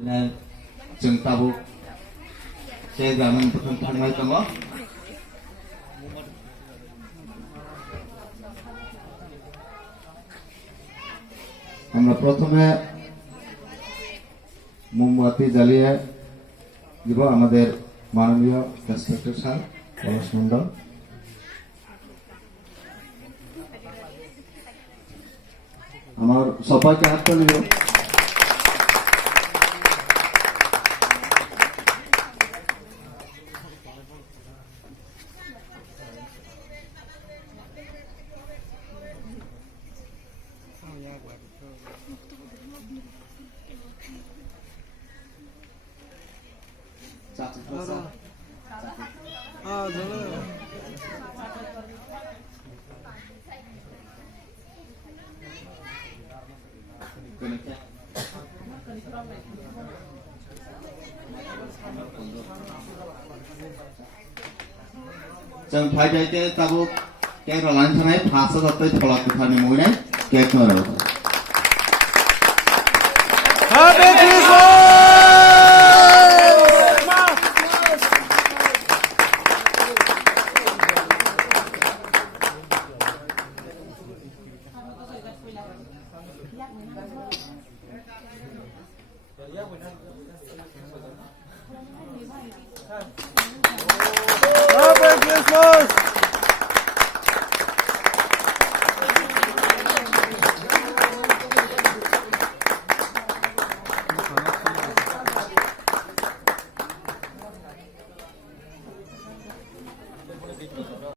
जों ताबुक जायगामोन थांबाय दङ আমরা প্রথমে মোমবাতি জ্বালিয়ে দিব আমাদের মাননীয় ইন্সপেক্টর স্যার পলাশ মণ্ডল আমার সবাইকে হাত তুলে जों फायदायते ताबुक केक लाइन थानाय फासा जातै थला कुथानि मुने केक नरो हैप्पी Christmas!